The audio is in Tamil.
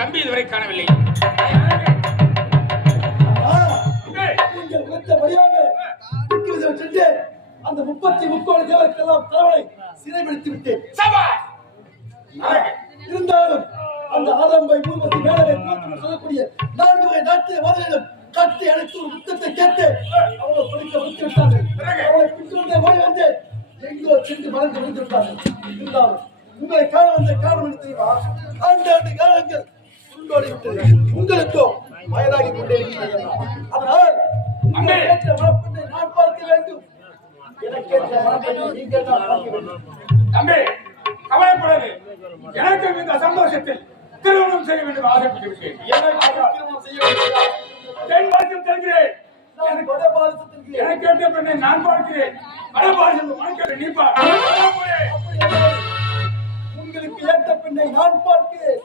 தம்பி இதுவரை காணவில்லை. அந்த 33 தேவருக்கெல்லாம் தலைவனை சிறைப்படுத்தி விட்டேன். இருந்தாலும் அந்த ஆரம்பை பூர்வத்தை மேலே சொல்லக்கூடிய 4 வகை நாட்டிய மதங்களிடம் கட்டி அழைத்து ஒரு புத்தத்தை கேட்டு அவளை படிக்க வைத்து விட்டார்கள். அவளை பின்தொடர்ந்தே ஓடி வந்து எங்கோ சென்று மறந்து விழுந்திருப்பார்கள். இருந்தாலும் உங்களை காண வந்த காரணம் என்ன தெரியுமா? ஆண்டு காலங்கள் உங்களோடு விட்டது. உங்களுக்கோ வயதாகி கொண்டே இருக்கிறது. அதனால் மனப்பெண்ணை நான் பார்க்க வேண்டும். எனக்கேற்ற மனப்பெண்ணை நீங்கள் தான் பார்க்க வேண்டும். தம்பி கவலைப்படாது. எனக்கு இந்த சந்தோஷத்தில் திருமணம் செய்ய வேண்டும் ஆசைப்பட்டு விட்டேன். திருமணம் செய்ய வேண்டும். தென் பாசம் தருகிறேன். எனக்கு ஏற்ற பெண்ணை நான் பார்க்கிறேன். வடபாசம் உனக்கு நீ பார். உங்களுக்கு ஏற்ற பெண்ணை நான் பார்க்கிறேன்.